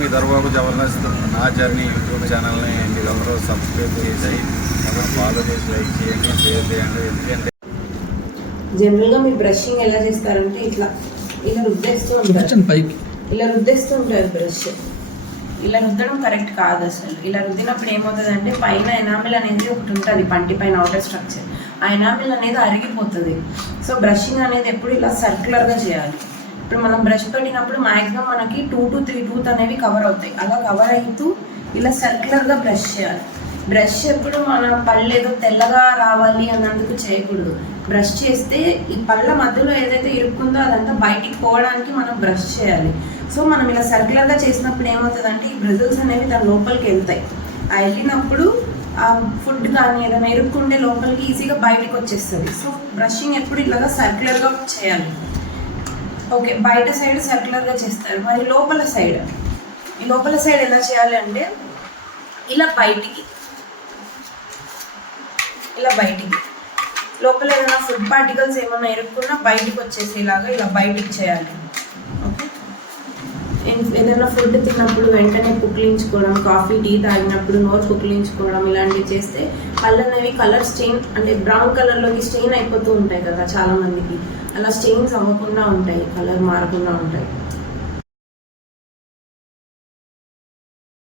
మీ దర్బాబు జబర్దస్త్ నా journey YouTube ఛానల్ని మీరందరూ సబ్స్క్రైబ్ చేసి ఫాలో చేసి లైక్ చేయండి, షేర్ చేయండి. ఎందుకంటే జనరల్గా మీరు బ్రషింగ్ ఎలా చేస్తారంటే ఇలా రుద్దేస్తూ ఉంటారు, ఇలా రుద్దేస్తూ ఉంటారు. బ్రష్ ఇలా రుద్దడం కరెక్ట్ కాదు అసలు. ఇలా రుద్దినప్పుడు ఏమవుతుంది అంటే పైన ఎనామిల్ అనేది ఒకటి ఉంటుంది, పంటి పైన అవుటర్ స్ట్రక్చర్, ఆ ఎనామిల్ అనేది అరిగిపోతుంది. సో బ్రషింగ్ అనేది ఎప్పుడు ఇలా సర్క్యులర్గా చేయాలి. ఇప్పుడు మనం బ్రష్ పెట్టినప్పుడు మ్యాక్సిమం మనకి 2 to 3 టూత్ అనేవి కవర్ అవుతాయి. అలా కవర్ అవుతూ ఇలా సర్క్యులర్గా బ్రష్ చేయాలి. బ్రష్ ఎప్పుడు మన పళ్ళు ఏదో తెల్లగా రావాలి అన్నందుకు చేయకూడదు. బ్రష్ చేస్తే ఈ పళ్ళ మధ్యలో ఏదైతే ఇరుక్కుందో అదంతా బయటికి పోవడానికి మనం బ్రష్ చేయాలి. సో మనం ఇలా సర్క్యులర్గా చేసినప్పుడు ఏమవుతుందంటే ఈ బ్రిజిల్స్ అనేవి దాని లోపలికి వెళ్తాయి. ఆ వెళ్ళినప్పుడు ఆ ఫుడ్ కానీ ఏదైనా ఇరుక్కుంటే లోపలికి ఈజీగా బయటకు వచ్చేస్తుంది. సో బ్రషింగ్ ఎప్పుడు ఇలాగా సర్క్యులర్గా చేయాలి. ఓకే, బయట సైడ్ సర్క్యులర్గా చేస్తారు. మరి లోపల సైడ్, ఈ లోపల సైడ్ ఎలా చేయాలి అంటే ఇలా బయటికి లోపల ఏదైనా ఫుడ్ పార్టికల్స్ ఏమైనా ఇరుక్కున్నా బయటికి వచ్చేసేలాగా ఇలా బయటికి చేయాలి. ఓకే, ఏదైనా ఫుడ్ తిన్నప్పుడు వెంటనే పుక్కిలించుకోవడం, కాఫీ టీ తాగినప్పుడు నోరు పుక్కిలించుకోవడం ఇలాంటివి చేస్తే పళ్ళు అనేవి కలర్ స్టెయిన్ అంటే బ్రౌన్ కలర్లోకి స్టెయిన్ అయిపోతూ ఉంటాయి కదా చాలా మందికి. అలా స్టెయిన్స్ అవ్వకుండా ఉంటాయి, కలర్ మారకుండా ఉంటాయి.